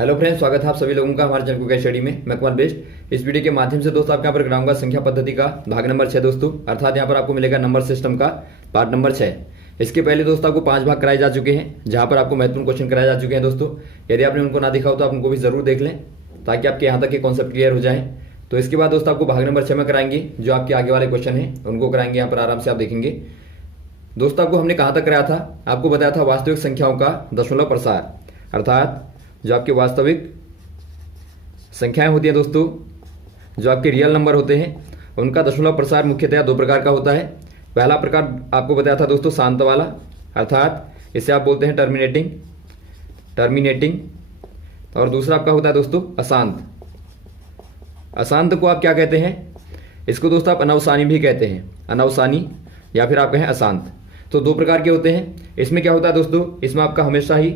Hello friends, स्वागत है आप सभी लोगों का हमारे चैनल को स्टडी में। मैं कुमार बेस्ट। इस वीडियो के माध्यम से दोस्तों आपके यहाँ पर कराऊंगा संख्या पद्धति का भाग नंबर 6 दोस्तों, अर्थात यहाँ पर आपको मिलेगा नंबर सिस्टम का पार्ट नंबर 6। इसके पहले दोस्तों आपको 5 भाग कराए जा चुके हैं, जहाँ पर आपको महत्वपूर्ण क्वेश्चन कराए जा चुके हैं दोस्तों। यदि आपने उनको ना देखा हो तो आप उनको भी जरूर देख लें, ताकि आपके यहाँ तक के कॉन्सेप्ट क्लियर हो जाए। तो इसके बाद दोस्तों आपको भाग नंबर 6 में कराएंगे, जो आपके आगे वाले क्वेश्चन हैं उनको कराएंगे। यहाँ पर आराम से आप देखेंगे दोस्तों। आपको हमने कहाँ तक कराया था, आपको बताया था वास्तविक संख्याओं का दशमलव प्रसार, अर्थात जो आपके वास्तविक संख्याएं होती हैं दोस्तों, जो आपके रियल नंबर होते हैं, उनका दशमलव प्रसार मुख्यतः 2 प्रकार का होता है। पहला प्रकार आपको बताया था दोस्तों शांत वाला, अर्थात इसे आप बोलते हैं टर्मिनेटिंग। और दूसरा आपका होता है दोस्तों अशांत। अशांत को आप क्या कहते हैं, इसको दोस्तों आप अनवसानी भी कहते हैं, अनवसानी या फिर आप कहें अशांत। तो 2 प्रकार के होते हैं। इसमें क्या होता है दोस्तों, इसमें आपका हमेशा ही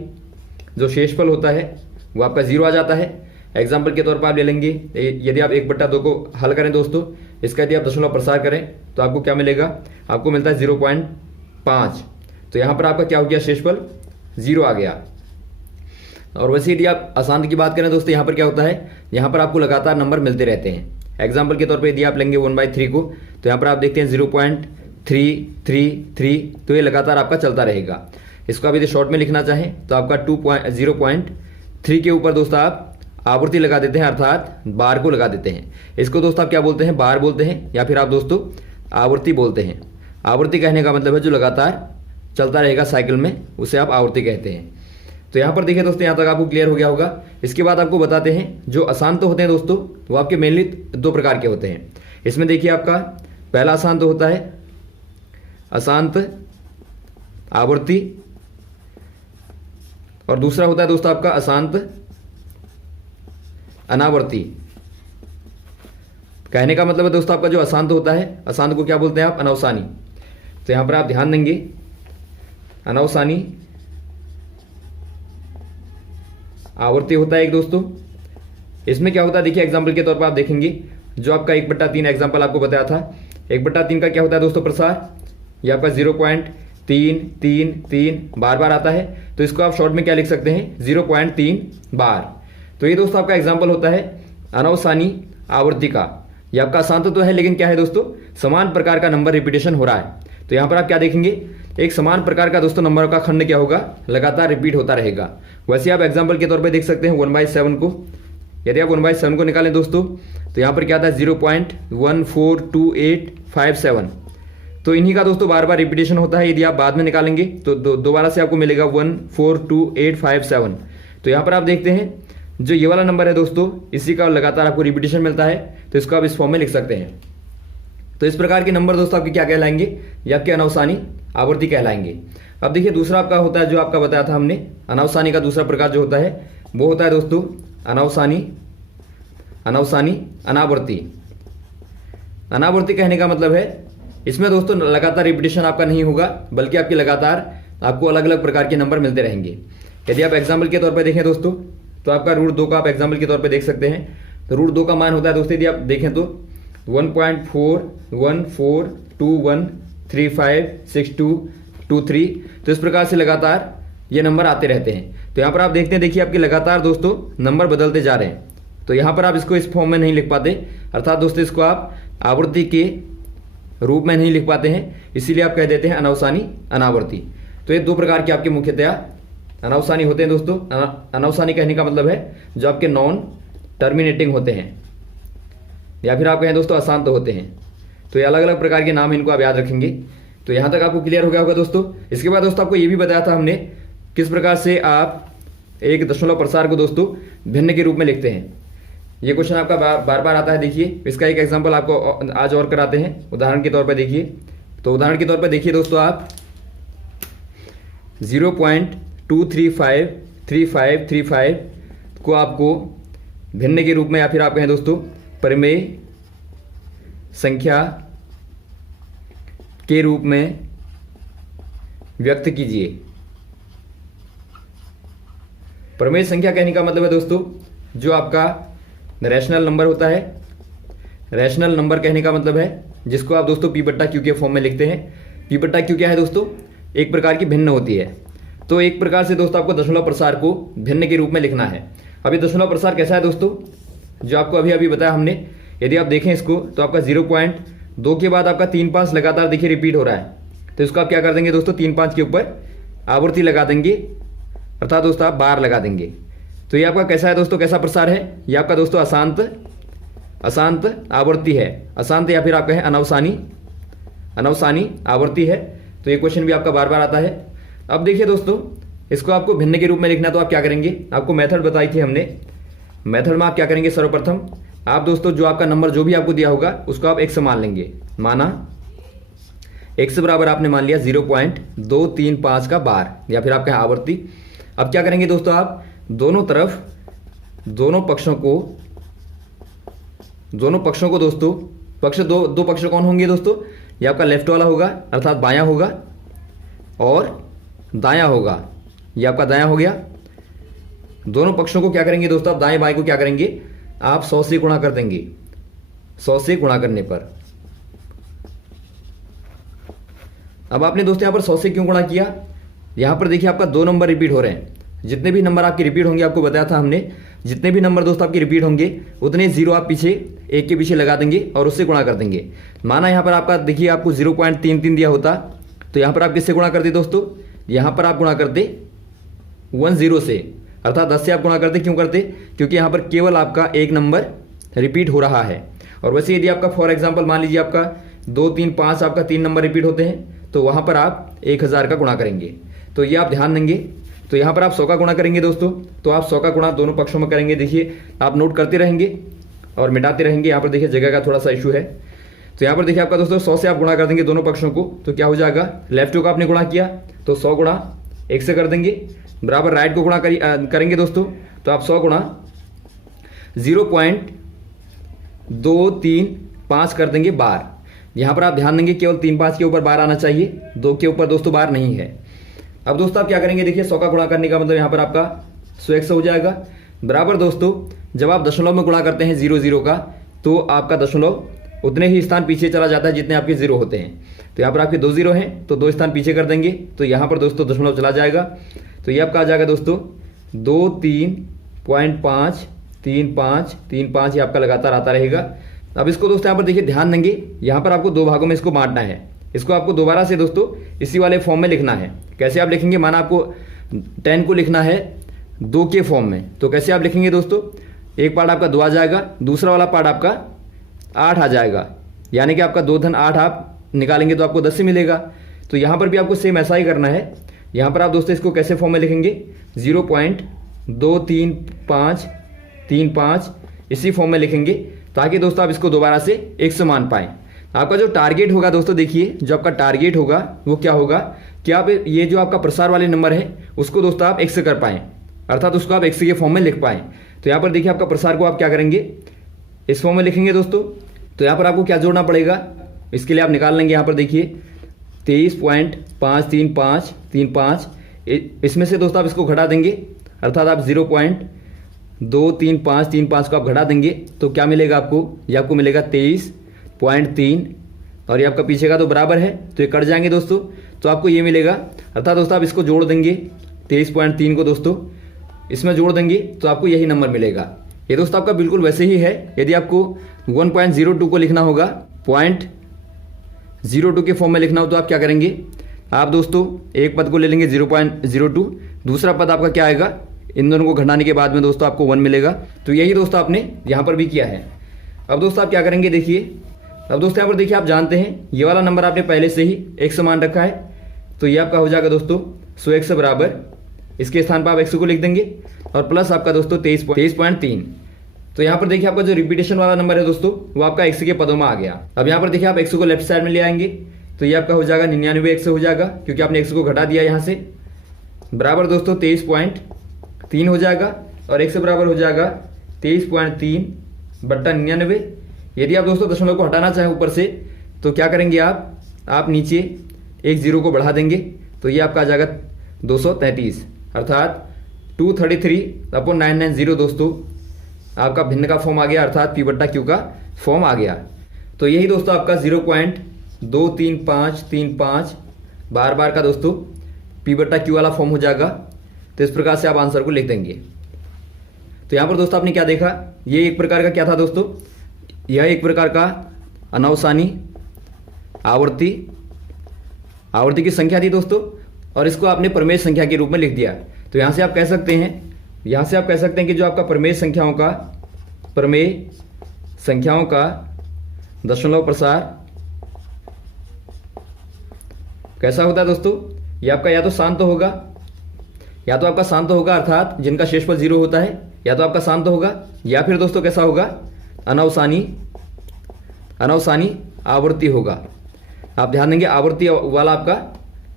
जो शेषफल होता है वो आपका 0 आ जाता है। एग्जाम्पल के तौर पर आप ले लेंगे, यदि आप 1/2 को हल करें दोस्तों, इसका यदि आप दशमलव प्रसार करें तो आपको क्या मिलेगा, आपको मिलता है 0.5। तो यहाँ पर आपका क्या हो गया, शेषफल 0 आ गया। और वैसे यदि आप अशांत की बात करें दोस्तों, यहाँ पर क्या होता है, यहाँ पर आपको लगातार नंबर मिलते रहते हैं। एग्जाम्पल के तौर पर यदि आप लेंगे 1/3 को, तो यहाँ पर आप देखते हैं 0.333, तो ये लगातार आपका चलता रहेगा। इसको आप यदि शॉर्ट में लिखना चाहें तो आपका 0.3 के ऊपर दोस्तों आप आवृत्ति लगा देते हैं, अर्थात बार को लगा देते हैं। इसको दोस्तों आप क्या बोलते हैं, बार बोलते हैं, या फिर आप दोस्तों आवृत्ति बोलते हैं। आवृत्ति कहने का मतलब है जो लगातार चलता रहेगा साइकिल में, उसे आप आवृत्ति कहते हैं। तो यहाँ पर देखिए दोस्तों, यहाँ तक आपको क्लियर हो गया होगा। इसके बाद आपको बताते हैं जो अशांत होते हैं दोस्तों, वो आपके मेनली 2 प्रकार के होते हैं। इसमें देखिए आपका पहला अशांत होता है अशांत आवृत्ति, और दूसरा होता है दोस्तों आपका अशांत अनावर्ती। कहने का मतलब है दोस्तों आपका जो अशांत होता है, अशांत को क्या बोलते हैं आप, अनवसानी। तो यहां पर आप ध्यान देंगे, अनवसानी आवर्ती होता है एक दोस्तों। इसमें क्या होता है, देखिए एग्जांपल के तौर पर आप देखेंगे, जो आपका 1/3 एग्जांपल आपको बताया था, 1/3 का क्या होता है दोस्तों प्रसार, ये आपका 0.333 बार बार आता है। तो इसको आप शॉर्ट में क्या लिख सकते हैं, 0.3 बार। तो ये दोस्तों आपका एग्जाम्पल होता है अनवसानी आवृत्ति का। ये आपका अशांत तो है, लेकिन क्या है दोस्तों, समान प्रकार का नंबर रिपीटेशन हो रहा है। तो यहां पर आप क्या देखेंगे, एक समान प्रकार का दोस्तों नंबरों का खंड क्या होगा, लगातार रिपीट होता रहेगा। वैसे आप एग्जाम्पल के तौर पर देख सकते हैं 1/7 को। यदि आप 1/7 को निकालें दोस्तों, तो यहां पर क्या आता है 0.142857। तो इन्हीं का दोस्तों बार बार रिपीटेशन होता है। यदि आप बाद में निकालेंगे तो दोबारा से आपको मिलेगा 142857। तो यहां पर आप देखते हैं जो ये वाला नंबर है दोस्तों, इसी का लगातार आपको रिपीटेशन मिलता है, तो इसको आप इस फॉर्म में लिख सकते हैं। तो इस प्रकार के नंबर दोस्तों आपके क्या कहलाएंगे, ये आपके अनवसानी आवर्ती कहलाएंगे। अब देखिए दूसरा आपका होता है, जो आपका बताया था हमने, अनवसानी का दूसरा प्रकार जो होता है वो होता है दोस्तों अनवसानी अनावर्ती। अनावर्ती कहने का मतलब है, इसमें दोस्तों लगातार रिपीटेशन आपका नहीं होगा, बल्कि आपके लगातार आपको अलग अलग प्रकार के नंबर मिलते रहेंगे। यदि आप एग्जाम्पल के तौर पर देखें दोस्तों, तो आपका √2 का आप एग्जाम्पल के तौर पे देख सकते हैं। तो √2 का मान होता है दोस्तों, यदि आप देखें तो 1.41421356223। तो इस प्रकार से लगातार ये नंबर आते रहते हैं। तो यहाँ पर आप देखते हैं, देखिए आपके लगातार दोस्तों नंबर बदलते जा रहे हैं। तो यहाँ पर आप इसको इस फॉर्म में नहीं लिख पाते, अर्थात दोस्तों इसको आप आवृत्ति के रूप में नहीं लिख पाते हैं, इसीलिए आप कह देते हैं अनवसानी अनावर्ती। तो ये 2 प्रकार के आपके मुख्यतः अनवसानी होते हैं दोस्तों। अनवसानी कहने का मतलब है जो आपके नॉन टर्मिनेटिंग होते हैं, या फिर आप कहें दोस्तों अशांत होते हैं। तो ये अलग अलग प्रकार के नाम, इनको आप याद रखेंगे। तो यहां तक आपको क्लियर हो गया होगा दोस्तों। इसके बाद दोस्तों आपको ये भी बताया था हमने, किस प्रकार से आप एक दशमलव प्रसार को दोस्तों भिन्न के रूप में लिखते हैं। ये क्वेश्चन आपका बार बार आता है। देखिए इसका एक एग्जाम्पल आपको आज और कराते हैं, उदाहरण के तौर पर देखिए। तो उदाहरण के तौर पर देखिए दोस्तों, आप 0.2353535 को आपको भिन्न के रूप में, या फिर आप कहें दोस्तों परिमेय संख्या के रूप में व्यक्त कीजिए। परिमेय संख्या कहने का मतलब है दोस्तों जो आपका रैशनल नंबर होता है। रैशनल नंबर कहने का मतलब है जिसको आप दोस्तों P/Q के फॉर्म में लिखते हैं। P/Q क्या है दोस्तों, एक प्रकार की भिन्न होती है। तो एक प्रकार से दोस्तों आपको दशमलव प्रसार को भिन्न के रूप में लिखना है। अभी दशमलव प्रसार कैसा है दोस्तों, जो आपको अभी अभी बताया हमने, यदि आप देखें इसको तो आपका 0.2 के बाद आपका 3-5 लगातार देखिए रिपीट हो रहा है। तो इसको आप क्या कर देंगे दोस्तों, 3-5 के ऊपर आवृत्ति लगा देंगे, अर्थात दोस्तों आप बार लगा देंगे। तो ये आपका कैसा है दोस्तों, कैसा प्रसार है, ये आपका दोस्तों अशांत आवृत्ति है, अशांत या फिर आपका है अनवसानी आवृत्ति है। तो ये क्वेश्चन भी आपका बार बार आता है। अब देखिए दोस्तों, इसको आपको भिन्न के रूप में लिखना, तो आप क्या करेंगे, आपको मेथड बताई थी हमने, मेथड में आप क्या करेंगे, सर्वप्रथम आप दोस्तों जो आपका नंबर जो भी आपको दिया होगा उसको आप x मान लेंगे, माना x बराबर आपने मान लिया 0.235 का बार या फिर आपका आवृत्ति। अब क्या करेंगे दोस्तों, आप दोनों पक्षों को दोस्तों, पक्ष दो पक्ष कौन होंगे दोस्तों, ये आपका लेफ्ट वाला होगा अर्थात बायां होगा, और दायां होगा, ये आपका दायां हो गया। दोनों पक्षों को क्या करेंगे दोस्तों, आप दाएं बाएं को क्या करेंगे, आप 100 से गुणा कर देंगे। 100 से गुणा करने पर अब आपने दोस्तों यहां पर 100 से क्यों गुणा किया, यहां पर देखिए आपका 2 नंबर रिपीट हो रहे हैं। जितने भी नंबर आपके रिपीट होंगे, आपको बताया था हमने, जितने भी नंबर दोस्तों आपके रिपीट होंगे उतने 0 आप पीछे एक के पीछे लगा देंगे और उससे गुणा कर देंगे। माना यहां पर आपका देखिए आपको 0.33 दिया होता, तो यहां पर आप किससे गुणा करते दोस्तों, यहां पर आप गुणा करते 10 से, अर्थात 10 से आप गुणा करते। क्यों करते, क्योंकि यहाँ पर केवल आपका एक नंबर रिपीट हो रहा है। और वैसे यदि आपका फॉर एग्जांपल मान लीजिए आपका 2, 3, 5 आपका 3 नंबर रिपीट होते हैं, तो वहाँ पर आप 1000 का गुणा करेंगे। तो ये आप ध्यान देंगे। तो यहाँ पर आप 100 का गुणा करेंगे दोस्तों, तो आप 100 का गुणा दोनों पक्षों में करेंगे। देखिए आप नोट करते रहेंगे और मिटाते रहेंगे। यहाँ पर देखिए जगह का थोड़ा सा इशू है। तो यहाँ पर देखिए आपका दोस्तों 100 से आप गुणा कर देंगे दोनों पक्षों को, तो क्या हो जाएगा, लेफ्ट को आपने गुणा किया तो 100 गुणा 1 से कर देंगे, बराबर राइट को गुणा करेंगे दोस्तों, तो आप 100 गुणा 0.235 कर देंगे बार। यहाँ पर आप ध्यान देंगे केवल 3-5 के ऊपर बार आना चाहिए, 2 के ऊपर दोस्तों बार नहीं है। अब दोस्तों आप क्या करेंगे, देखिए 100 का गुणा करने का मतलब यहाँ पर आपका 100 हो जाएगा, बराबर दोस्तों जब आप दशमलव में गुणा करते हैं 0 का, तो आपका दशमलव उतने ही स्थान पीछे चला जाता है जितने आपके 0 होते हैं। तो यहाँ पर आपके 2 0 हैं तो 2 स्थान पीछे कर देंगे, तो यहाँ पर दोस्तों दशमलव चला जाएगा। तो ये आपका आ जाएगा दोस्तों 23.5 3.5 ये आपका लगातार आता रहेगा। अब इसको दोस्तों यहाँ पर देखिए ध्यान देंगे, यहाँ पर आपको 2 भागों में इसको बांटना है। इसको आपको दोबारा से दोस्तों इसी वाले फॉर्म में लिखना है। कैसे आप लिखेंगे, माना आपको 10 को लिखना है 2 के फॉर्म में, तो कैसे आप लिखेंगे दोस्तों, एक पार्ट आपका 2 आ जाएगा, दूसरा वाला पार्ट आपका 8 आ जाएगा, यानी कि आपका 2 धन 8 आप निकालेंगे तो आपको 10 ही मिलेगा। तो यहाँ पर भी आपको सेम ऐसा ही करना है। यहाँ पर आप दोस्तों इसको कैसे फॉर्म में लिखेंगे, 0.235 इसी फॉर्म में लिखेंगे, ताकि दोस्तों आप इसको दोबारा से 100 मान पाएं। आपका जो टारगेट होगा दोस्तों, देखिए जो आपका टारगेट होगा वो क्या होगा कि आप ये जो आपका प्रसार वाले नंबर है उसको दोस्तों आप 100 कर पाएं, अर्थात उसको आप 100 के फॉर्म में लिख पाएं। तो यहाँ पर देखिए आपका प्रसार को आप क्या करेंगे, इस फॉर्म में लिखेंगे दोस्तों। तो यहाँ पर आपको क्या जोड़ना पड़ेगा, इसके लिए आप निकाल लेंगे। यहाँ पर देखिए 23.535 इसमें से दोस्तों आप इसको घटा देंगे, अर्थात आप 0.235 को आप घटा देंगे, तो क्या मिलेगा आपको, ये आपको मिलेगा 23.3, और ये आपका पीछे का तो बराबर है तो ये कट जाएंगे दोस्तों, तो आपको ये मिलेगा। अर्थात दोस्तों आप इसको जोड़ देंगे 23.3 को दोस्तों इसमें जोड़ देंगे तो आपको यही नंबर मिलेगा। ये दोस्तों आपका बिल्कुल वैसे ही है। यदि आपको 1.02 को लिखना होगा, 0.02 के फॉर्म में लिखना हो, तो आप क्या करेंगे, आप दोस्तों एक पद को ले लेंगे 0.02, दूसरा पद आपका क्या आएगा, इन दोनों को घटाने के बाद में दोस्तों आपको 1 मिलेगा। तो यही दोस्तों आपने यहाँ पर भी किया है। अब दोस्तों आप क्या करेंगे, देखिए अब दोस्तों यहाँ पर देखिए आप जानते हैं ये वाला नंबर आपने पहले से ही 100 मान रखा है, तो ये आपका हो जाएगा दोस्तों 100 बराबर, इसके स्थान पर आप 100 को लिख देंगे और प्लस आपका दोस्तों 23.3। तो यहाँ पर देखिए आपका जो रिपीटेशन वाला नंबर है दोस्तों वो आपका 100 के पदों में आ गया। अब यहाँ पर देखिए आप 100 को लेफ्ट साइड में ले आएंगे, तो ये आपका हो जाएगा 99 100 हो जाएगा, क्योंकि आपने 100 को घटा दिया यहाँ से, बराबर दोस्तों 23.3 हो जाएगा, और 100 बराबर हो जाएगा 23.3 बट्टा 99। यदि आप दोस्तों दशमलव को हटाना चाहें ऊपर से, तो क्या करेंगे आप नीचे एक 0 को बढ़ा देंगे, तो ये आपका आ जाएगा 233, अर्थात 233/990 दोस्तों आपका भिन्न का फॉर्म आ गया, अर्थात P बट्टा Q का फॉर्म आ गया। तो यही दोस्तों आपका 0.23535 बार का दोस्तों P बट्टा Q वाला फॉर्म हो जाएगा। तो इस प्रकार से आप आंसर को लिख देंगे। तो तो यहाँ पर दोस्तों आपने क्या देखा, ये एक प्रकार का क्या था दोस्तों, यह एक प्रकार का अनवसानी आवर्ती की संख्या थी दोस्तों, और इसको आपने प्रमेय संख्या के रूप में लिख दिया। तो यहाँ से आप कह सकते हैं कि जो आपका प्रमेय संख्याओं का दशमलव प्रसार कैसा होता है दोस्तों, ये आपका या तो शांत होगा, या तो आपका शांत होगा अर्थात जिनका शेषफल 0 होता है, या तो आपका शांत होगा, या फिर दोस्तों कैसा होगा, अनवसानी आवर्ती होगा। आप ध्यान देंगे आवर्ती वाला आपका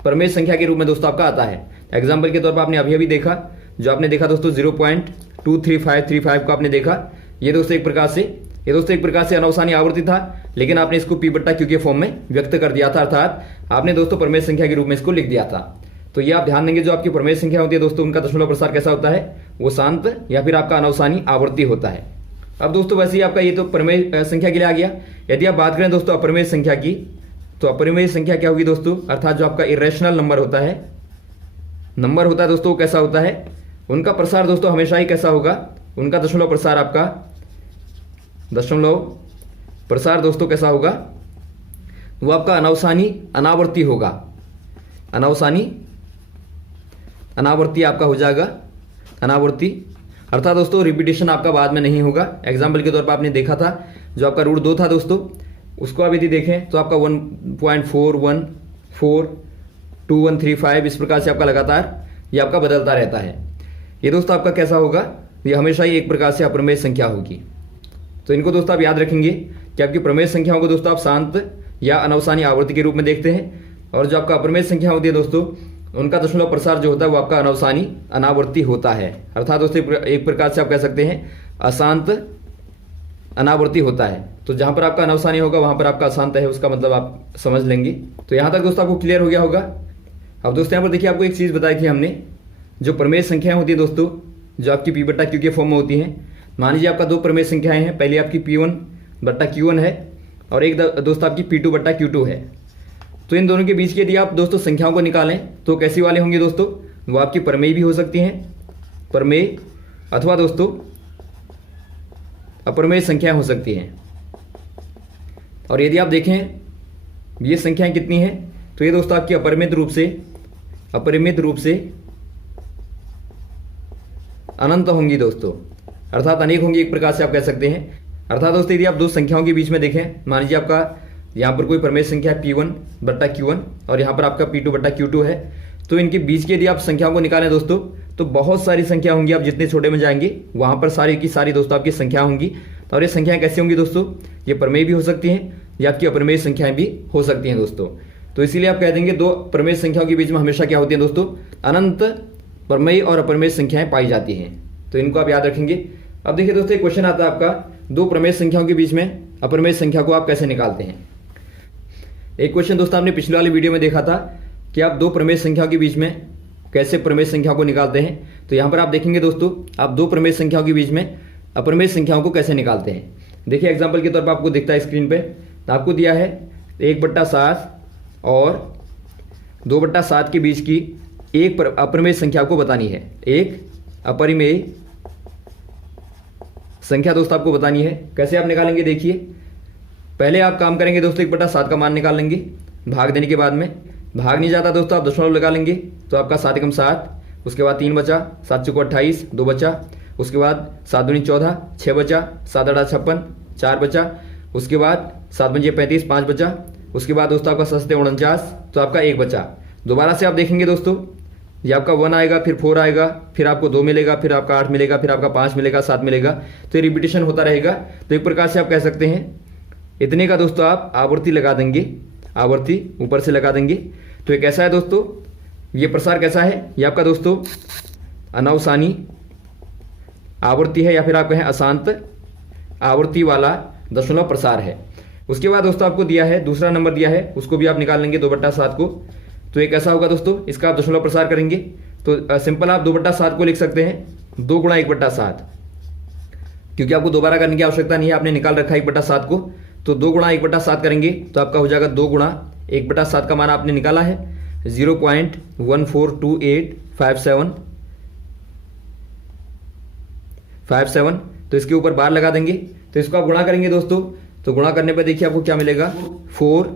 प्रमेय संख्या के रूप में दोस्तों आपका आता है। एग्जाम्पल के तौर पर आपने अभी देखा, जो आपने देखा दोस्तों 0.23535 को आपने देखा, ये दोस्तों एक प्रकार से अनवसानी आवर्ती था, लेकिन आपने इसको P बट्टा Q के फॉर्म में व्यक्त कर दिया था, अर्थात आपने दोस्तों प्रमेय संख्या के रूप में इसको लिख दिया था। तो ये आप ध्यान देंगे, जो आपकी प्रमेय संख्या होती है दोस्तों, उनका दशमलव प्रसार कैसा होता है, वो शांत या फिर आपका अनवसानी आवर्ती होता है। अब दोस्तों वैसे ही आपका ये तो प्रमेय संख्या के लिए आ गया। यदि आप बात करें दोस्तों अप्रमेय संख्या की, तो अप्रमेय संख्या क्या होगी दोस्तों, अर्थात जो आपका इरेशनल नंबर होता है दोस्तों, वो कैसा होता है, उनका प्रसार दोस्तों हमेशा ही कैसा होगा, उनका दशमलव प्रसार दोस्तों कैसा होगा, वो आपका अनवसानी अनावर्ती होगा। अनावर्ती आपका हो जाएगा, अनावर्ती, अर्थात दोस्तों रिपीटेशन आपका बाद में नहीं होगा। एग्जाम्पल के तौर पर आपने देखा था, जो आपका रूट 2 था दोस्तों, उसको आप यदि देखें तो आपका 1.4142135 इस प्रकार से आपका लगातार ये आपका बदलता रहता है। ये दोस्तों आपका कैसा होगा, ये हमेशा ही एक प्रकार से अप्रमेय संख्या होगी। तो इनको दोस्तों आप याद रखेंगे कि आपकी प्रमेय संख्याओं को दोस्तों आप शांत या अनवसानी आवर्ती के रूप में देखते हैं, और जो आपका अप्रमेय संख्या होती है दोस्तों, उनका दशमलव प्रसार जो होता है वो आपका अनवसानी अनावर्ती होता है, अर्थात दोस्तों एक प्रकार से आप कह सकते हैं अशांत अनावर्ती होता है। तो जहां पर आपका अनवसानी होगा वहां पर आपका अशांत है, उसका मतलब आप समझ लेंगे। तो यहां तक दोस्तों आपको क्लियर हो गया होगा। अब दोस्तों यहाँ पर देखिए, आपको एक चीज बताई थी हमने, जो प्रमेय संख्याएं होती है दोस्तों, जो आपकी P बट्टा Q के फॉर्म में होती हैं। मान लीजिए आपका दो प्रमेय संख्याएं हैं, पहले आपकी P1 बट्टा Q1 है, और एक दोस्तों आपकी P2 बट्टा Q2 है। तो इन दोनों के बीच की यदि आप दोस्तों संख्याओं को निकालें तो कैसी वाले होंगे दोस्तों, वो आपकी प्रमेय भी हो सकती हैं, प्रमेय अथवा दोस्तों अप्रमेय संख्याएं हो सकती हैं। और यदि आप देखें ये संख्याएं कितनी हैं, तो ये दोस्तों आपकी अपरिमित रूप से अनंत होंगी दोस्तों, अर्थात अनेक होंगी, एक प्रकार से आप कह सकते हैं। अर्थात दोस्तों यदि आप दो संख्याओं के बीच में देखें, मान लीजिए आपका यहाँ पर कोई प्रमेय संख्या P1 बट्टा Q1 और यहाँ पर आपका P2 बट्टा Q2 है, तो इनके बीच की यदि आप संख्याओं को निकालें दोस्तों, तो बहुत सारी संख्या होंगी। आप जितने छोटे में जाएंगे वहाँ पर सारी की सारी दोस्तों आपकी संख्या होंगी। और ये संख्याएं कैसी होंगी दोस्तों, ये प्रमेय भी हो सकती हैं या आपकी अप्रमेय संख्याएं भी हो सकती हैं दोस्तों। तो इसीलिए आप कह देंगे दो प्रमेय संख्याओं के बीच में हमेशा क्या होती है दोस्तों, अनंत प्रमेय और अप्रमेय संख्याएं पाई जाती हैं। तो इनको आप याद रखेंगे। अब देखिए दोस्तों, एक क्वेश्चन आता है आपका, दो प्रमेय संख्याओं के बीच में अप्रमेय संख्या को आप कैसे निकालते हैं। एक क्वेश्चन दोस्तों आपने पिछले वाली वीडियो में देखा था कि आप दो प्रमेय संख्याओं के बीच में कैसे प्रमेय संख्याओं को निकालते हैं। तो यहाँ पर आप देखेंगे दोस्तों, आप दो प्रमेय संख्याओं के बीच में अप्रमेय संख्याओं को कैसे निकालते हैं। देखिए एग्जाम्पल के तौर पर आपको दिखता है स्क्रीन पे, तो आपको दिया है 1/7 और 2/7 के बीच की एक अप्रमेय संख्या को बतानी है। एक अपरिमेय संख्या दोस्तों आपको बतानी है। कैसे आप निकालेंगे, देखिए पहले आप काम करेंगे दोस्तों, 1/7 का मान निकाल लेंगे भाग देने के बाद में। भाग नहीं जाता दोस्तों, आप दशमलव लगा लेंगे, तो आपका 7 एकम 7, उसके बाद 3 बचा, 7 चौको 28, 2 बचा, उसके बाद 7 दूनी 14, 6 बचा, 7 8 56, 4 बचा, उसके बाद 7 पंजे 35, 5 बचा, उसके बाद दोस्तों आपका 7 49, तो आपका 1 बचा। दोबारा से आप देखेंगे दोस्तों, ये आपका 1 आएगा, फिर 4 आएगा, फिर आपको 2 मिलेगा, फिर आपका 8 मिलेगा, फिर आपका 5 मिलेगा, 7 मिलेगा। तो ये रिपीटेशन होता रहेगा। तो एक प्रकार से आप कह सकते हैं इतने का दोस्तों आप आवर्ती लगा देंगे, आवर्ती ऊपर से लगा देंगे। तो ये कैसा है दोस्तों, ये प्रसार कैसा है, ये आपका दोस्तों अनवसानी आवर्ती है, या फिर आप कहें अशांत आवर्ती वाला दशमलव प्रसार है। उसके बाद दोस्तों आपको दिया है दूसरा नंबर दिया है, उसको भी आप निकाल लेंगे 2/7 को। तो ये कैसा होगा दोस्तों, इसका आप दशमलव प्रसार करेंगे तो सिंपल आप 2/7 को लिख सकते हैं 2 गुणा 1/7, क्योंकि आपको दोबारा करने की आवश्यकता नहीं है, आपने निकाल रखा है 1/7 को। तो 2 गुणा 1/7 करेंगे तो आपका हो जाएगा 2 गुणा 1/7 का मान आपने निकाला है 0.142857 57, तो इसके ऊपर बार लगा देंगे। तो इसको आप गुणा करेंगे दोस्तों, तो गुणा करने पर देखिए आपको क्या मिलेगा, 4,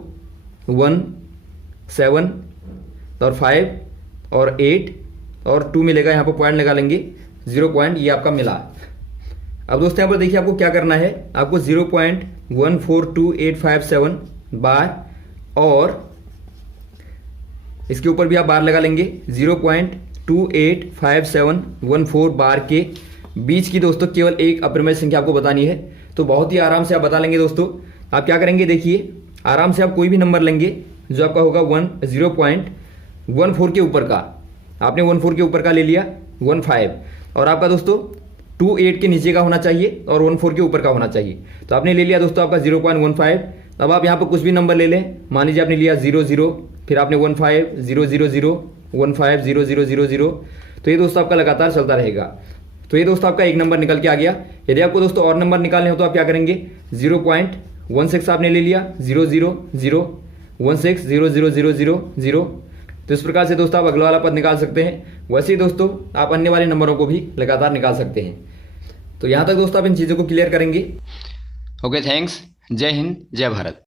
1, 7 और 5 और 8 और 2 मिलेगा। यहाँ पर पॉइंट लगा लेंगे, 0 पॉइंट, ये आपका मिला। अब दोस्तों यहाँ पर देखिए आपको क्या करना है, आपको 0.142857 बार और इसके ऊपर भी आप बार लगा लेंगे, 0.285714 बार के बीच की दोस्तों केवल एक अप्रमेय संख्या आपको बतानी है। तो बहुत ही आराम से आप बता लेंगे दोस्तों। आप क्या करेंगे, देखिए आराम से आप कोई भी नंबर लेंगे जो आपका होगा 0.14 के ऊपर का, आपने 14 के ऊपर का ले लिया 15, और आपका दोस्तों 28 के नीचे का होना चाहिए और 14 के ऊपर का होना चाहिए। तो आपने ले लिया दोस्तों आपका 0.15। अब आप यहाँ पर कुछ भी नंबर ले लें, मान लीजिए आपने लिया 00, फिर आपने 15 0 0 0 15 0 0 0 0, तो ये दोस्तों आपका लगातार चलता रहेगा। तो ये दोस्तों आपका एक नंबर निकल के आ गया। यदि आपको दोस्तों और नंबर निकालने हो तो आप क्या करेंगे, 0.16 आपने ले लिया, 0 0 0 16 0 0 0 0 0। तो इस प्रकार से दोस्तों आप अगला वाला पद निकाल सकते हैं। वैसे ही दोस्तों आप अन्य वाले नंबरों को भी लगातार निकाल सकते हैं। तो यहाँ तक दोस्तों आप इन चीज़ों को क्लियर करेंगे। Okay, thanks. जय हिंद, जय भारत।